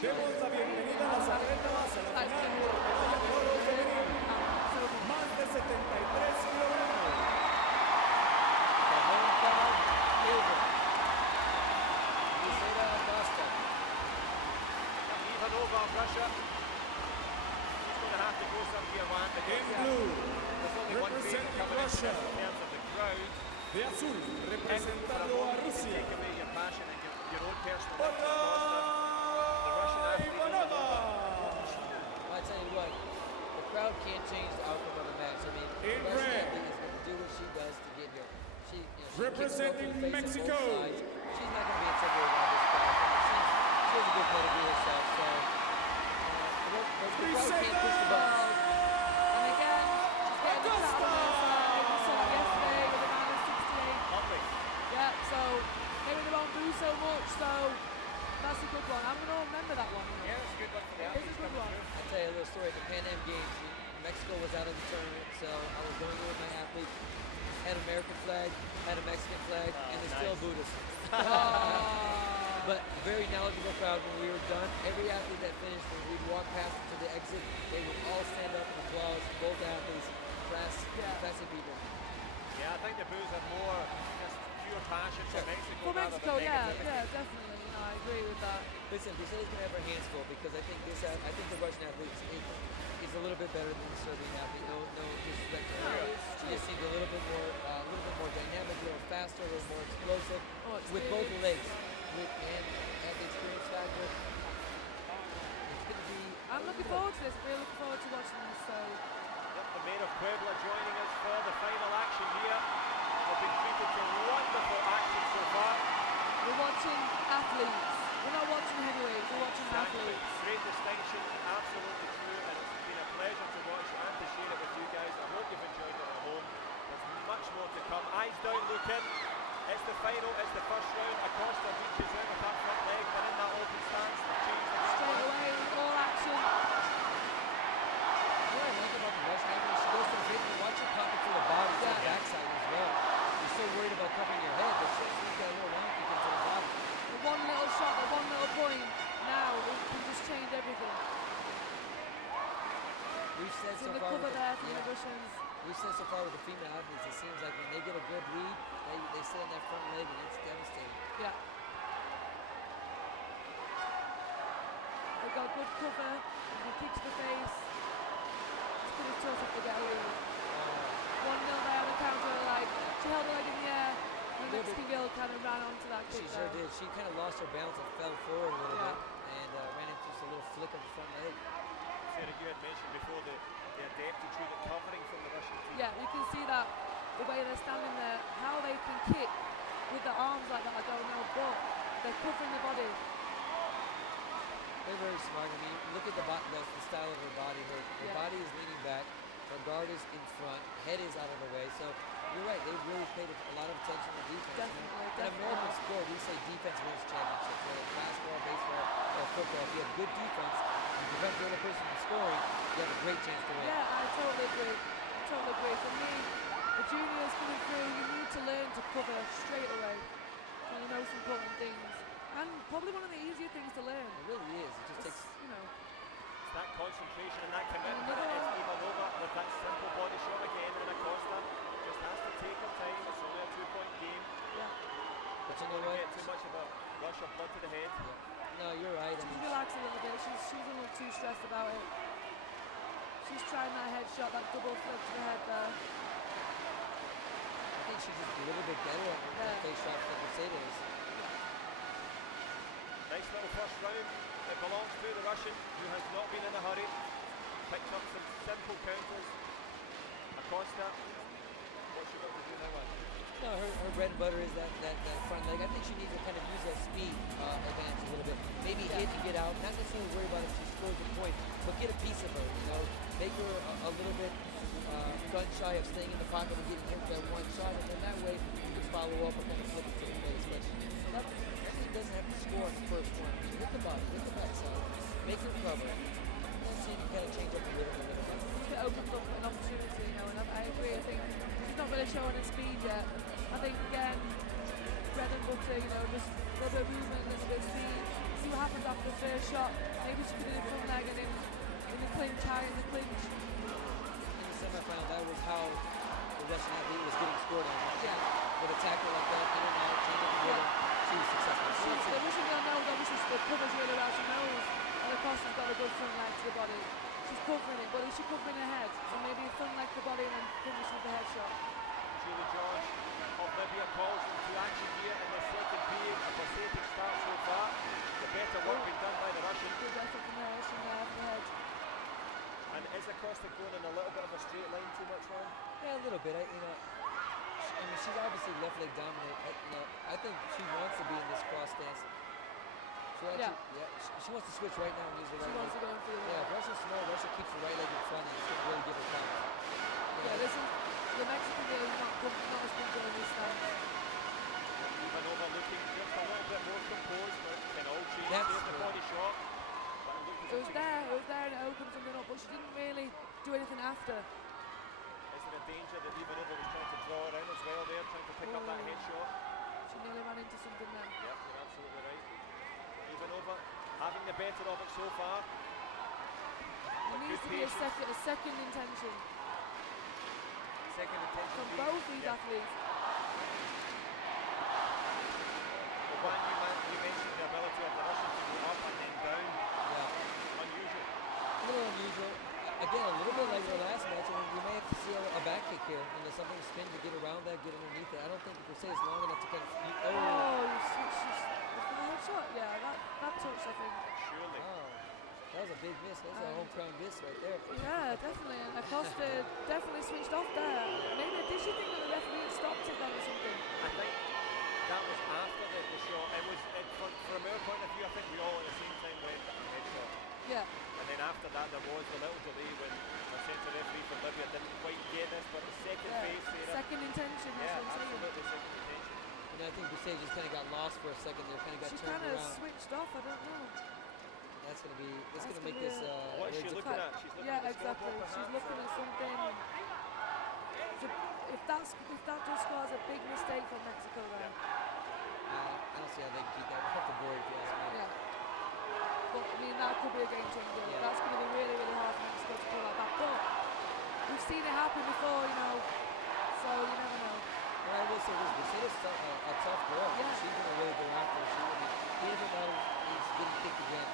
Demos la bienvenida a las atletas a la final por medalla de oro femenil. Más de 73 kilogramos. Ivanova of Russia. She's going to have to go some gear one because In blue, there's only one grade representing coming Russia. in terms of the crowd. De azul, For a representando a moment, you can Rusia. take away your passion and your own personal Por interest, Costa. The Russian la athlete Ivanova. I tell you what, the crowd can't change the outcome of the match. I mean, In the Russian red. athlete is going to do what she does to get here. She Representing kicks both in the face on Mexico. both sides. She's not going to be intimidated by this crowd. She has a good pedigree herself, so the crowd can't push the buttons. And again, she's getting the crowd on her side. We saw it yesterday with the -68. Lovely. Yeah, so maybe they won't do so much, so that's a good one. I'm going to remember that one. Yeah, it's a good one for the It is a athletes good coming one. through. I'll tell you a little story at the Pan Am Games. Mexico was out of the tournament, so I was going with my athletes. Had an American flag, had a Mexican flag, and they still nice. booed us. But very knowledgeable crowd when we were done. Every athlete that finished, when we'd walk past them to the exit, they would all stand up and applaud both athletes. Classy people. Yeah, I think the boos are more just pure passion for Mexico For rather Mexico, than yeah, negativity. definitely. You know, I agree with that. Listen, Brazil's gonna have her hands full because I think the Russian athlete is a little bit better than the Serbian athlete. No disrespect to her. She just seems a little bit more dynamic, a little faster, a little more explosive with both legs. And at the experience factor, it's gonna be. I'm looking forward to this. Really looking forward to watching this. So. Yep, the mayor of Puebla joining us for the final action here. We've been treated to wonderful action so far. We're watching athletes. We're not watching heavyweights. We're watching athletes. Great distinction, absolutely true, and it's been a pleasure to watch and to share it with you guys. I hope you've enjoyed it at home. There's much more to come. Eyes down, look in. It's the final, it's the first round. Acosta reaches in with that front leg, but in that open stance, they've changed the Straight away, all action. What I like about the Russian athlete, she goes to the face and watch her pop it to the body, to the backside as well. You're so worried about covering your head, but she's got a little round kick into the body. The one little shot, the one little point, now it can just change everything. We've said It's so in the far cover with there from the Russians. we've said so far with the female athletes, it seems like when they get a good lead, they sit on that front leg and it's devastating. Yeah. They've got good cover, they kick to the face. It's pretty tough if they get a lead. 1-0 there on the counter, like, she held her leg in the air, and the Mexican girl kind of ran onto that kick She sure there. did. She kind of lost her balance and fell forward a little bit and ran into just a little flick of the front leg. Sarah, you had mentioned before the adeptitude and covering from the Russian team. Yeah, you can see that, the way they're standing there, how they can kick with their arms like that, I don't know, but they're covering the body. They're very smart. I mean, look at the style of her body. Her body is leaning back. Her guard is in front. Head is out of the way. So you're right. They've really paid a lot of attention to defense. Definitely, In American sport, we say defense wins championships. Whether it's basketball, baseball, or football. If you have good defense and prevent the other person from scoring, you have a great chance to win. Yeah, I totally agree. For me, the juniors coming through, you need to learn to cover straight away. One of the most important things. And probably one of the easier things to learn. It really is. It just takes. You know. It's that concentration and that commitment. Another It's one. Ivanova with that simple body shot again, and Acosta just has to take her time. It's only a 2-point game. Yeah. But you know Don't what? get too much of a rush of blood to the head. No, you're right. I She's mean, relaxed a little bit. She's a little too stressed about it. She's trying that head shot, that double flip to the head there. I think she's just a little bit better at her face shot than Mercedes. Nice little first round. It belongs to the Russian, who has not been in a hurry. Picked up some simple counters. Acosta, what's she got to do now? No, her bread and butter is that front leg. I think she needs to kind of use that speed advantage a little bit. Maybe hit and get out. Not necessarily worry about if she scores a point, but get a piece of her. You know, make her a little bit gun shy of staying in the pocket and getting hit that one shot, and then that way you can follow up and kind of flip it to the face. But she doesn't have to score on the first one. Hit the body, hit the backside, make her cover. Let's see if you kind of change up the rhythm a little bit. It opens up an opportunity, you know, and I agree. I think she's not really showing her speed yet. I think, again, bread and butter, you know, just a little bit of movement, a little bit of speed. See what happens after the first shot. Maybe she could have done front leg and in the clinch, high in the clinch. In the semifinal, that was how the Russian athlete was getting scored on. Yeah. With a tackle like that, in and out, change up the rhythm, she was successful. The Russian girl knows, obviously, the covers really well. She knows Alacosta's got a good front leg to the body. She's covering it, but is she covering her head? So maybe a front leg to the body and then finish with the head shot. Julie George of Libya calls into action here in the second period. A pathetic start so far. The better work being done by the Russian. Good effort from the Russian there for the head. And is Acosta going in a little bit of a straight line too much, Ron? Yeah, a little bit. I mean, she's obviously left leg dominant. I think she wants to be in this cross stance. She wants to switch right now and use the right leg. She wants to go in for the Yeah, if Russia's small, Russia keeps the right leg in front and it's going to really give her power. Yeah, listen, the Mexican girl is not as good in this stance. Ivanova looking just a little bit more composed, but can all change. There's the body shot. It was there and it opened something up, but she didn't really do anything after. Is there a danger that Ivanova was trying to draw around as well there, trying to pick up that head shot? She nearly ran into something there. Yep, you're absolutely right. Ivanova having the better of it so far. It needs to be a second intention Second intention from both these athletes. Well, you mentioned the ability of the Russians to go up and then down. Yeah. Unusual. A little unusual. Again, a little bit like the last match. I mean, we may have to see a back kick here and there's something to spin to get around that, get underneath it. I don't think the crusade is long enough to kind of. She's the head shot. Yeah, that touched, I think. Surely. Oh, that was a big miss. That's a home crown miss right there. Yeah, definitely. And Acosta definitely switched off there. Maybe did she think that the referee had stopped it then or something? I think that was after the shot. From our point of view, I think we all at the same time went head shot. Yeah. And then after that, there was a little delay when the centre referee from Libya didn't quite get this, but the second phase there. Second intention, that's what I'm saying. Absolutely second intention. And I think Crusade just kind of got lost for a second there, kind of got She turned kind of around. switched off, I don't know. That's going to be, That's going to gonna make be this. What is she looking at? She's looking at the exactly. scoreboard, She's perhaps, looking at something. If that just cause a big mistake for Mexico there. I don't see how they can keep that off the board, if you ask me. Yeah. But I mean, that could be a game changer. Yeah. That's going to be really, really hard for Mexico to pull that back. But we've seen it happen before, so you never know. Well, I will say this, Bucetta's a tough girl. Yeah. She's going to really go after her. He doesn't know he's getting kicked again.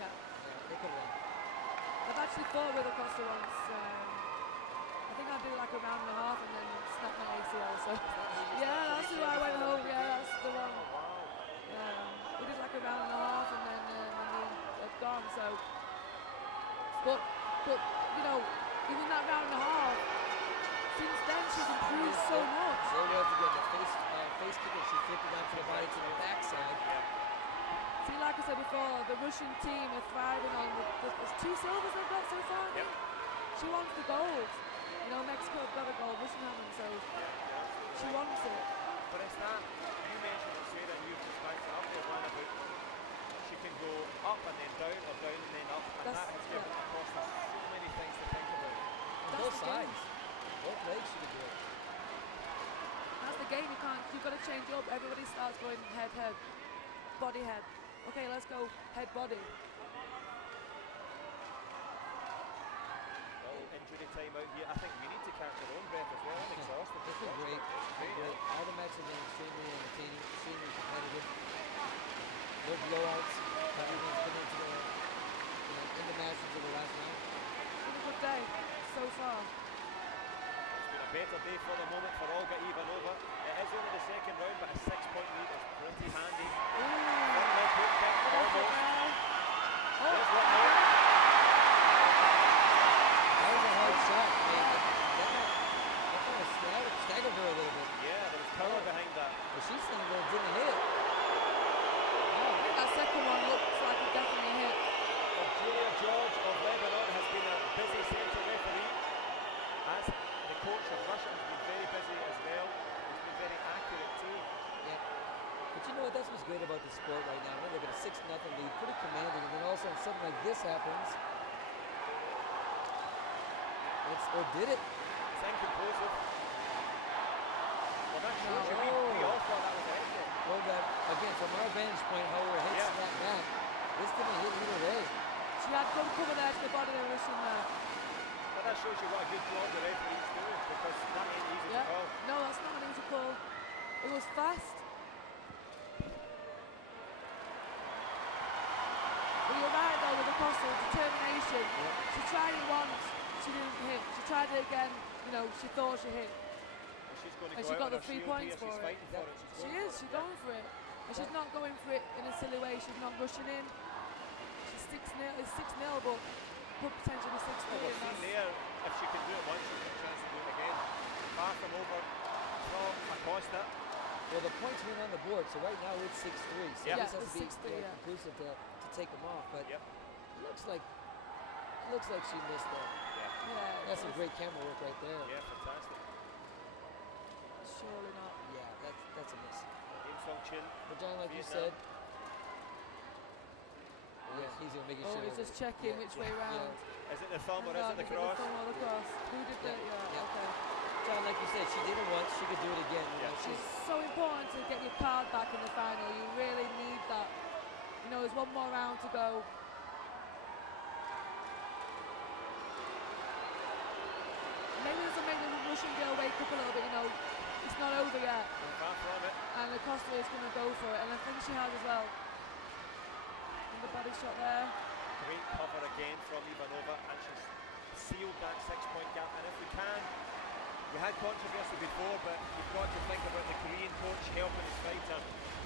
Yeah. They could win. I've actually fought with Acosta once. I think I did like a round and a half and then snapped my ACL. So yeah, that's who I went home. Yeah, that's the one. We did like a round and a half and then had gone. So, but even that round and a half, since then she's improved so much. So well to get the face kick and she flipped it down to the body to the backside. See, like I said before, the Russian team are thriving on there's 2 silvers they've got so far. Yep. She wants the gold. Mexico have got a gold, Russian haven't, so she wants it. But it's that, you mentioned it, Sarah, and you've just backed it up there, one about she can go up and then down or down and then up, and that has given Acosta so many things to think about. On both sides. Both legs she could do it. That's the game, you've got to change up. Everybody starts going head, body, head. Okay, let's go head, body. Injury time out here. I think we need to catch our own breath as well. I'm exhausted. This was great. All the matches have been extremely entertaining, extremely competitive. No blowouts. Everyone's been into in the match until the last round. It's been a good day so far. It's been a better day for the moment for Olga Ivanova. It is only the second round, but a 6-point lead is pretty handy. One leg hook kick, almost. There's one more. That was a hard shot. I mean, that kind of staggered her a little bit. Yeah, there was power behind that. But she's saying that it didn't hit. I think that second one looks like it definitely hit. Well, Julia George of Lebanon has been a busy centre referee, as the coach of Russia has been very busy as well. He's been very accurate too. Yeah. But you know what? That's what's great about the sport right now. They've got a 6-0 lead, pretty commanding, and then all of a sudden something like this happens. Or did it? It's inconclusive. Well, that shows you we all thought that was it. cover there to the body of Russian there. But that shows you what a good job the referee's doing, because that ain't easy to call. No, that's not an easy call. It was fast. But you're right though with the Costa, determination. She tried it once, she didn't hit. She tried it again, you know, she thought she hit. She's going to And go she out got on the her 3 shield points here. for She's it. fighting for it. She is, she's going for it. And she's not going for it in a silly way, she's not rushing in. She's 6-0, it's 6-0, but could potentially be 6-3. Well, we've seen there, if she can do it once, she's got a chance to do it again. Far from over from Acosta. Well, the points went on the board, so right now it's 6-3. So Yeah. this has to be 6-3, yeah. conclusive to take them off. But Yep. it looks like she missed that. Yeah. Yeah, That's some great camera work right there. Yeah, fantastic. surely not. Yeah, that's a miss. Game Song Chin. But John, like you Vietnam. said, yeah, he's gonna make Oh, sure. he's just checking which way round. Is it the thumb or is it the The cross? thumb or the cross? Who did that? Yeah, okay. John, like you said, she did it once, she could do it again. You know, It's so important to get your card back in the final. You really need that. You know, there's one more round to go. Maybe this will make the Russian girl wake up a little bit, you know. It's not over yet. Far from it. And Acosta is going to go for it. And I think she has as well. And the body shot there. Great cover again from Ivanova, and she's sealed that 6-point gap. And if we can, we had controversy before, but you've got to think about the Korean coach helping his fighter.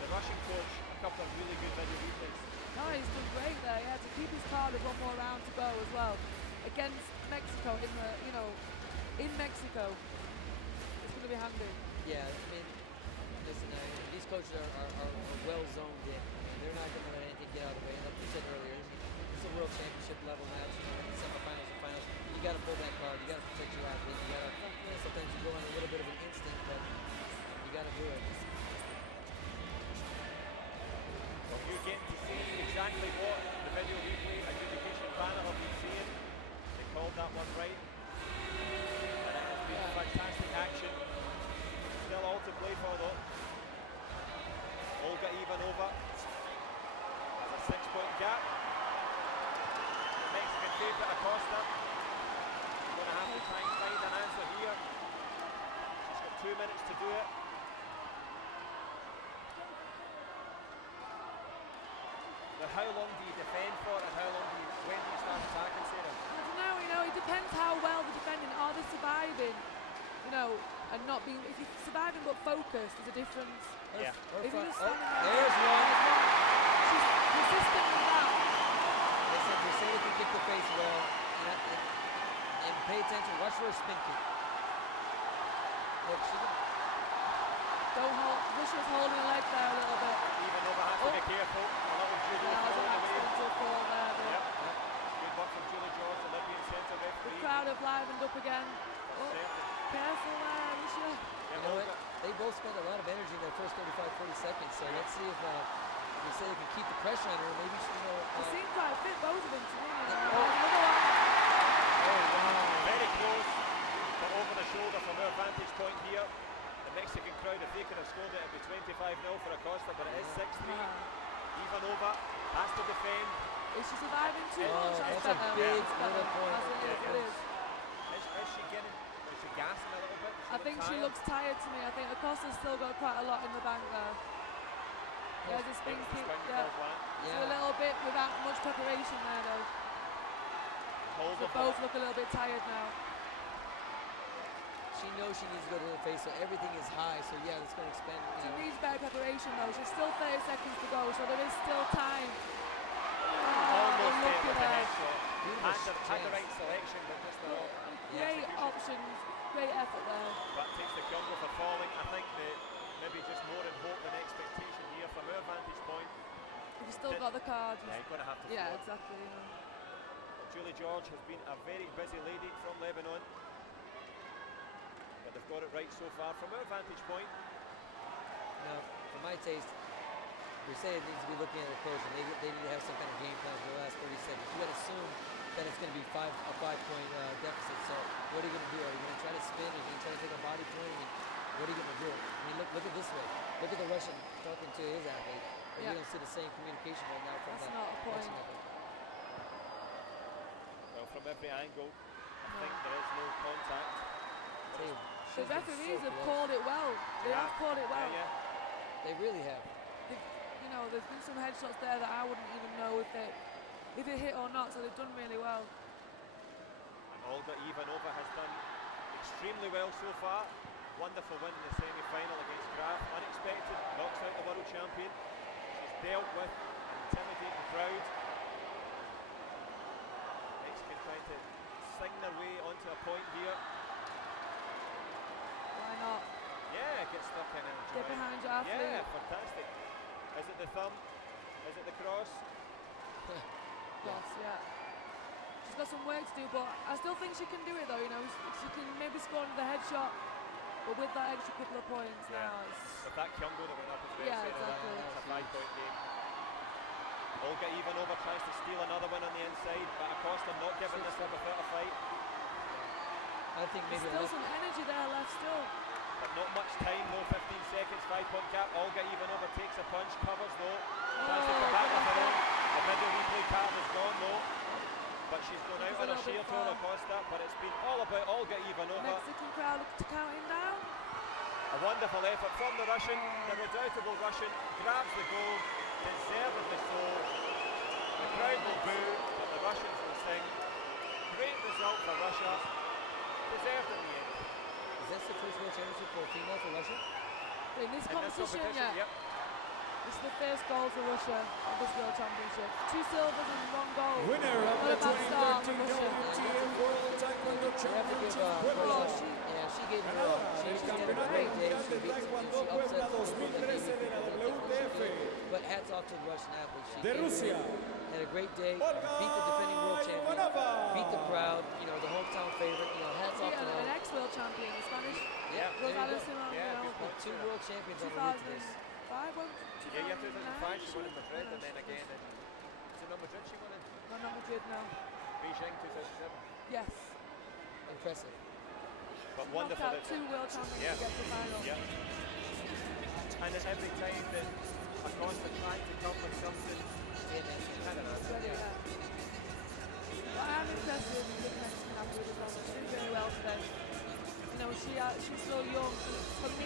The Russian coach, a couple of really good video replays. No, he's done great there. He had to keep his card with one more round to go as well. Against Mexico in the, you know, in Mexico. It's going to be handy. Yeah, I mean, listen, these coaches are well zoned in. I mean, they're not going to let anything get out of the way. And like you said earlier, it's a world championship level match. You know, in the semifinals and finals, you got to pull that card. You got to protect your athlete. You got to. Sometimes you go on a little bit of an instinct, but you got to do it. Well, you're getting to see exactly what the video replay adjudication panel have been seeing. They called that one right. And it has been fantastic action. Still all to play for though. Olga Ivanova has a 6-point gap. The Mexican favourite Acosta is going to have to try and find an answer here. She's got 2 minutes to do it. Now, how long do you defend for, and when do you start attacking, Sarah? I don't know, you know, it depends how well they're defending. Are they surviving? You know, and not being, if you're surviving but focused, there's a difference. Yeah. If you're just standing There's there, one. she's persistent with that. Listen, Crusader can kick the face well, and pay attention. Watch for her spin kick. Look, she can. Don't hold, Russia's holding her leg there a little bit. Ivanova has to be careful. A little judo That was thrown an away. accidental fall there. But Yep. Good work from Julie George, the Libyan centre the referee. crowd have livened up again. Oh, careful there, Russia. Yeah, You know what? Olga. They both spent a lot of energy in their first 35, 40 seconds. So let's see if Crusader can keep the pressure on her. Maybe she, you know. They seem quite fit, both of them, to me. Oh. Another one. Oh wow! Very close, but over the shoulder from our vantage point here. The Mexican crowd, if they could have scored it, it'd be 25-0 for Acosta, but it is 6-3. Ivanova has to defend. Is she surviving too Oh, much? that's better. a big That's better. little point. It is. Is she getting, is she gasping a little bit? Does I think she tired? looks tired to me. I think Acosta's still got quite a lot in the bank there. There's a spin kick. Yeah. So a little bit without much preparation there though. Hold So the both look a little bit tired now. She knows she needs to go to the face, so everything is high. So yeah, it's going to expand. She You know. needs better preparation though. She's still 30 seconds to go, so there is still time. Almost look there with at the her. headshot. Beautiful Had the chance. right selection, but just the wrong Great execution. options, great effort there. But takes the Congo for falling. I think that maybe just more in hope than expectation here from our vantage point. If you still got the card. Yeah, you're going to have to Yeah, throw it. exactly. Yeah. Julie George has been a very busy lady from Lebanon, but they've got it right so far. From our vantage point, Now, for my taste, Crusader needs to be looking at their coach, and they need to have some kind of game plan for the last 30 seconds. You got to assume that it's going to be a 5-point deficit. So what are you going to do? Are you going to try to spin? Are you going to try to take a body point? I mean, what are you going to do? I mean, look at this way. Look at the Russian talking to his athlete. And Yeah. you don't see the same communication right now from That's the not a point. Mexican athlete. from every angle. I think there is no contact. The referees have called it well. They have called it well. Yeah, They really have. You know, there's been some headshots there that I wouldn't even know if it hit or not, so they've done really well. And Olga Ivanova has done extremely well so far. Wonderful win in the semi-final against Graf. Unexpected, knocks out the world champion. She's dealt with and intimidated the crowd. Mexican trying to sing their way onto a point here. Why not? Yeah, get stuck in and enjoy. Get behind your athlete. Yeah, fantastic. Is it the thumb? Is it the cross? Yes, yeah. She's got some work to do, but I still think she can do it though, you know. She can maybe score the headshot, but with that extra couple of points now, it's... With that Kyungo that went up as well, Yeah, saying exactly. it's a 5-point game. Olga Ivanova tries to steal another one on the inside, but Acosta not giving this up without a fight. I think maybe There's still some energy there left still. But not much time though, 15 seconds, 5-point gap. Olga Ivanova takes a punch, covers though, tries to come back with her own. The video replay card is gone though, but she's gone out on a shield to Acosta, but it's been all about Olga Ivanova. Mexican crowd to count him down. A wonderful effort from the Russian, the redoubtable Russian, grabs the gold, deservedly so. The crowd will boo, but the Russians will sing. Great result for Russia, deserved in the end. Is this the first world championship for a female for Russia? In this In this competition, competition, yeah. yep. This is the first goal for Russia at this World Championship. 2 silvers and 1 gold. Winner of What the a bad start for 2013 Russia. WTF World Taekwondo You have to give Championship Puebla. Puebla. Yeah, she gave her Ganadora she del had a Campeonato great day. Mundial de Taekwondo Puebla 2013 de la WTF. But hats off to the Russian athlete. She De came Rusia, through, had a great day, Olga beat the defending world champion, Ivanova. beat the crowd, you know, the hometown favorite, you know, hats off to Yeah, her. an ex-world champion, the Spanish. Yeah, there you go. Rosales Simon, Yeah, you good know, point. Two world champions on the route to this. 2005, 2005 she won in Madrid and then no, again in, is it not Madrid she won in? No, not Madrid, no. Beijing 2007. Yes. Impressive. But Knocked wonderful out that 2 world champions Yeah. to get to the final. Yeah. And then every time that Acosta tried to come with something, kind of Ready, yeah. But I'm impressed with the Mexican athlete as well. She's doing really well today. You know, she's still young. For me,